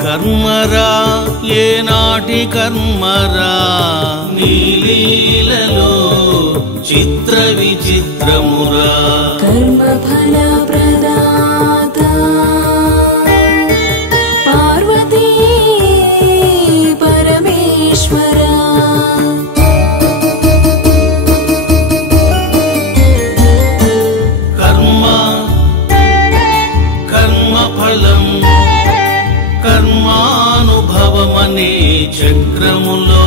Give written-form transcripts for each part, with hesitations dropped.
కర్మరా ఏనాటి కర్మరా నీలీలలో చిత్ర విచిత్రమురా కర్మ ఫల ప్రదాత పార్వతీ పరమేశ్వరా కర్మ ఫలం కర్మానుభవమనే చక్రములో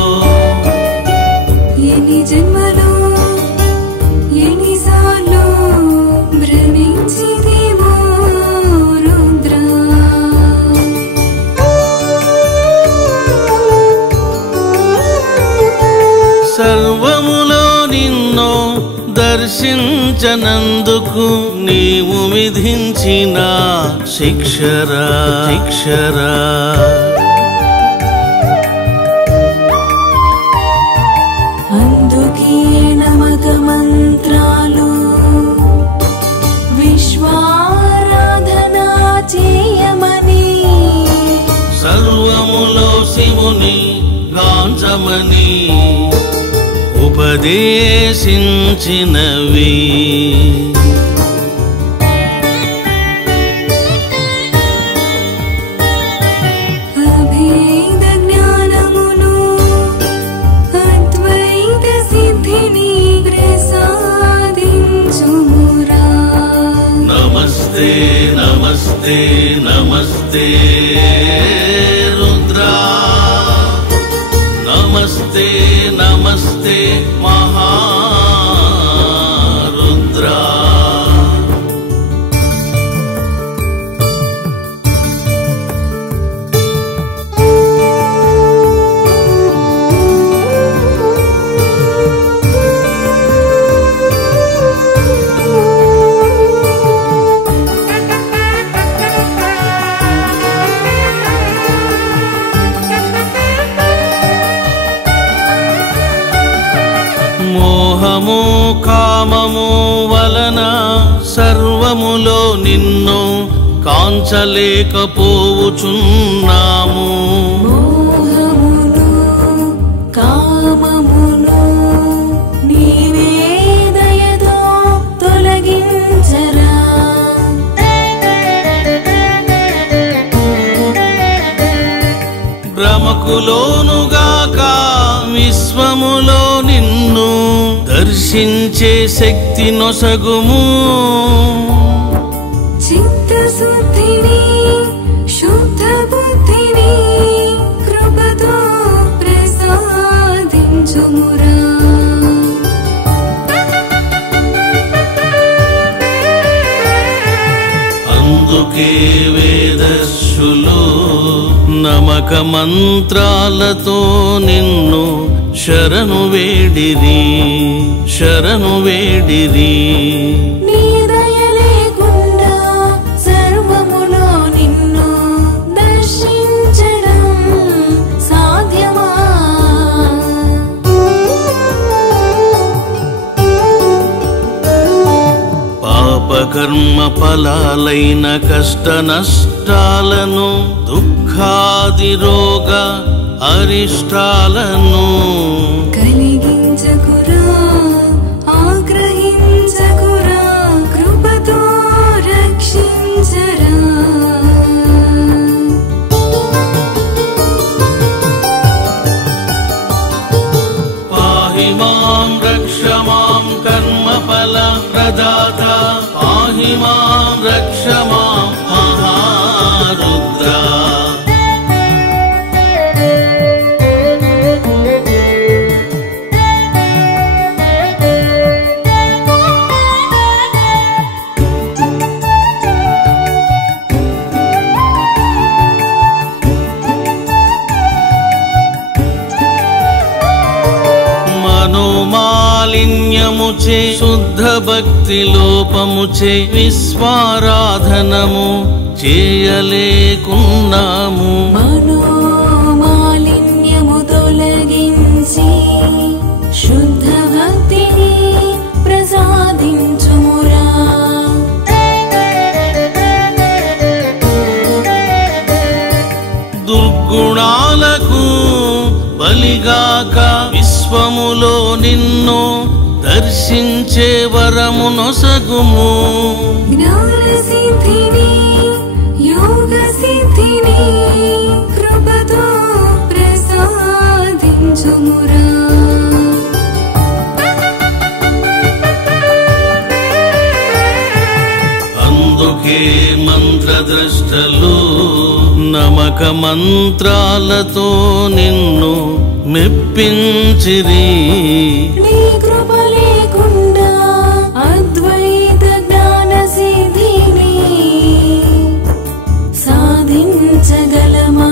ఎన్ని జన్మలో ఎన్నిసార్లు భ్రమించిదేమో రుద్ర సర్వములో నిన్నో దర్శించనందుకు నీవు విధించిన శిక్షరా అందుకే నమక మంత్రాలు విశ్వారాధన చేయమని సర్వములో శివుని గాంచమని ఉపదేశించినవి అభేద జ్ఞానమును అద్వైత సిద్ధిని ప్రసాదించుమురా నమస్తే నమస్తే నమస్తే రుద్రా నమస్తే నమస్తే మహారుద్రా మోహము కామము వలన సర్వములో నిన్ను కాంచలేకపోవుచున్నాము మోహమును కామమును నీవే దయతో తొలగించరా భ్రమకులోనుగాక విశ్వములో నిన్ను దర్శించే శక్తి నొసగుము చిత్తశుద్ధిని శుద్ధ బుద్ధిని కృపతో ప్రసాదించుమురా అందుకే వేదస్సులు నమక మంత్రాలతో నిన్ను శరణు వేడిరి నీ దయ లేకుండా సర్వములో నిన్ను దర్శించడం సాధ్యమా పాపకర్మ ఫలాలైన కష్ట నష్టాలను దుఃఖాది రోగ అరిష్టాలను కలిగించకురా ఆగ్రహించకురా కృపతో రక్షించరా పాహి మాం రక్ష మాం పాహి మాం రక్ష మాం మహారుద్రా. మనోమాలిన్యముచే శుద్ధ భక్తి లోపముచే విశ్వారాధనము చేయలేకున్నాము. మనోమాలిన్యము తొలగించి శుద్ధ భక్తిని ప్రసాదించుమురా. దుర్గుణాలకు బలిగాక విశ్వములో నిన్ను దర్శించే వరమునొసగుము. జ్ఞాన సిద్ధిని యోగ సిద్ధిని కృపతో ప్రసాదించుమురా. అందుకే మంత్రద్రష్టలు నమక మంత్రాలతో నిన్ను మెప్పించిరి. నీ కృప లేకుండా అద్వైత జ్ఞాన సిద్ధిని సాధించగలమా?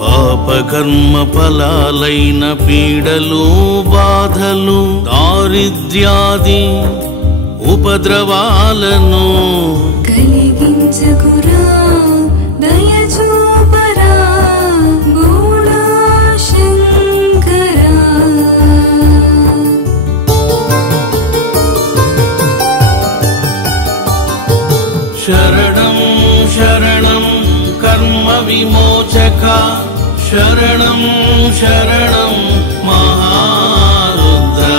పాపకర్మ ఫలాలైన పీడలు బాధలు దారిద్ర్యాది ఉపద్రవాలను కలిగించకురా దయచూపరా గూఢశంకరా. శరణం శరణం కర్మ విమోచక శరణం శరణం మహారుద్రా.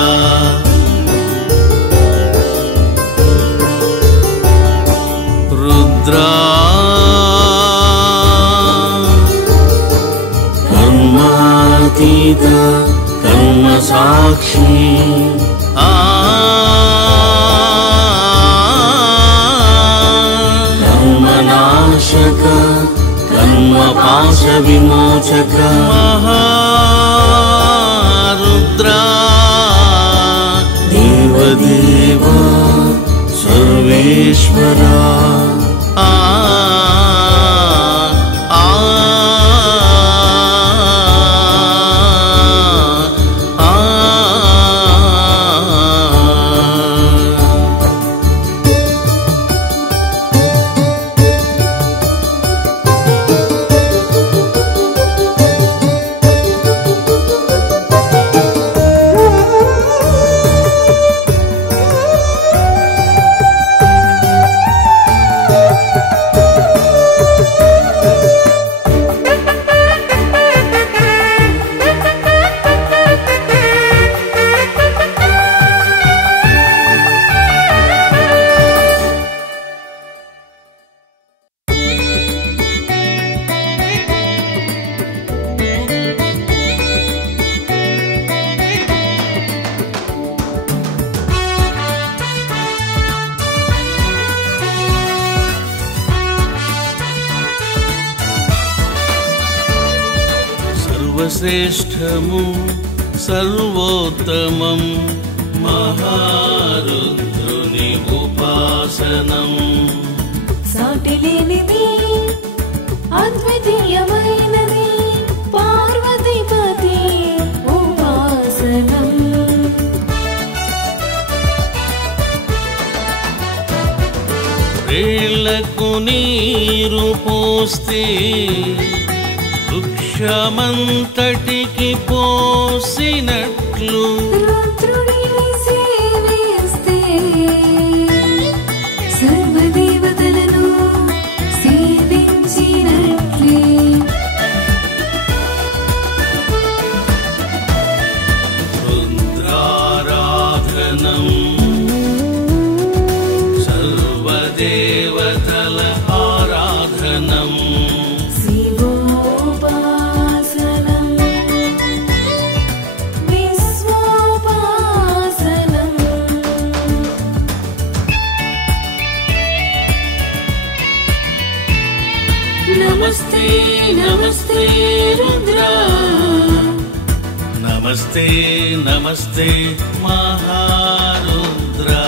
రుద్రా కర్మాతీత కర్మ సాక్షి కర్మనాశక కర్మ పాశ విమోచక మహారుద్రా. దేవదేవా సర్వేశ్వరా సర్వశ్రేష్టము సర్వోత్తమం మహారుద్రుని ఉపాసనం. సాటిలేనిది అద్వితీయమైనది పార్వతీపతి ఉపాసనం. వేళ్లకు నీరు పోస్తే వృక్షమంతటికి పోసినట్లు రుద్రుడిని సేవిస్తే సర్వదేవతలను సేవించినట్లే. రుద్రారాధనం సర్వదేవతల ఆరాధనం. శివోపాసనం విశ్వోపాసనం నమస్తే రుద్రా నమస్తే నమస్తే మహారుద్రా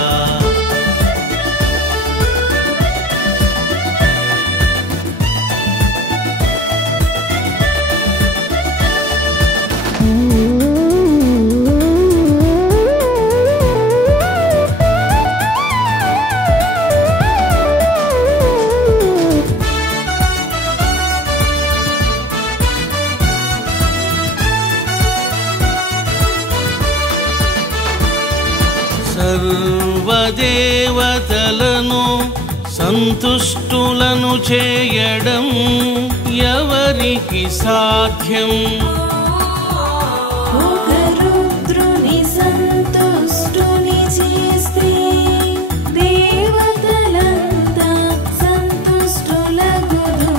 సర్వదేవతలను సంతుష్టులను చేయడం ఎవరికి సాధ్యం? ఒక రుద్రుని సంతుష్టుని చేస్తే దేవతలంతా సంతుష్టులగుదురు.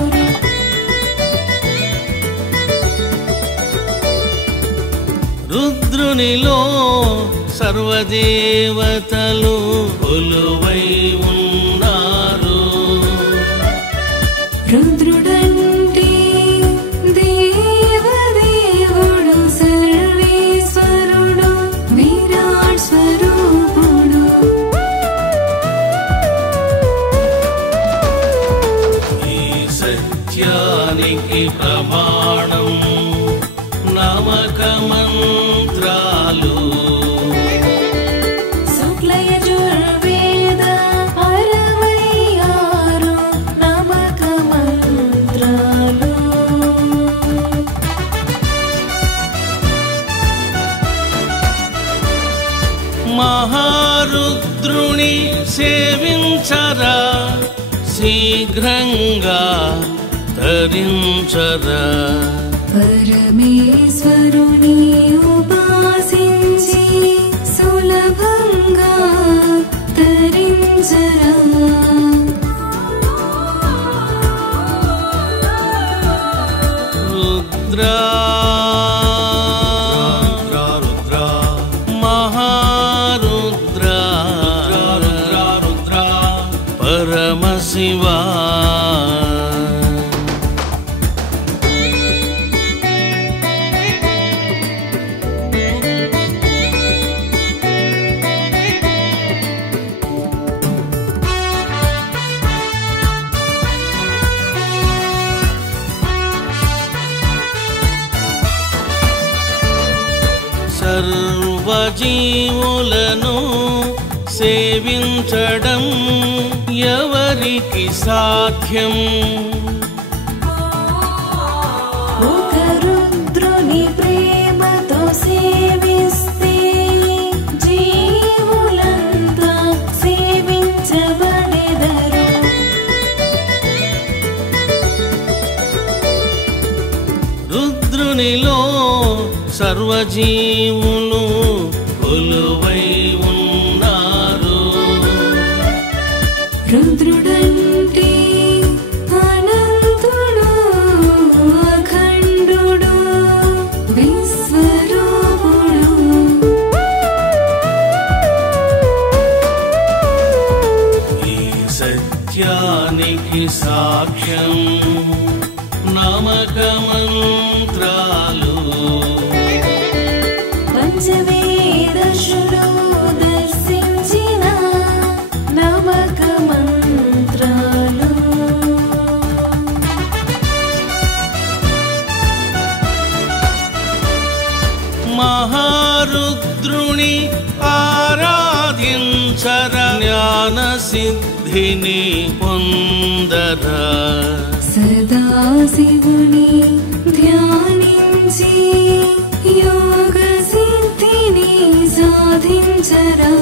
రుద్రునిలో సర్వదేవతలు కొలువై ఉన్నారు. రుద్రుడంటే దేవదేవుడు, సర్వేశ్వరుడు, విరాట్ స్వరూపుడు. ఈ సత్యానికి ప్రమాణం నమక మంత్రాలు. శుక్లయజుర్వేద 66 నమక మంత్రాలు. మహారుద్రుని సేవించరా, శీఘ్రంగా తరించరా. పరమేశ్వరుని ఉపాసించి సులభంగా తరించరా. రుద్రా రుద్రా మహారుద్రా రుద్రా పరమశివా. సర్వజీవులను సేవించడం ఎవరికి సాధ్యం? ఒక రుద్రుని ప్రేమతో సేవిస్తే జీవులంతా సేవించబడెదరు. రుద్రునిలో సర్వజీవులు కొలువై ఉన్నారు. రుద్రుడంటే అనంతుడు, అఖండుడు, విశ్వరూపుడు. ఈ సత్యానికి సాక్ష్యం నమక మంత్రాలు. పంచవేదశులు దర్శించిన నమక మంత్రాలు. మహారుద్రుని ఆరాధించర, జ్ఞాన సిద్ధిని పొందరా. సదాశివుని ధ్యానించి యోగ సిద్ధిని సాధించరా.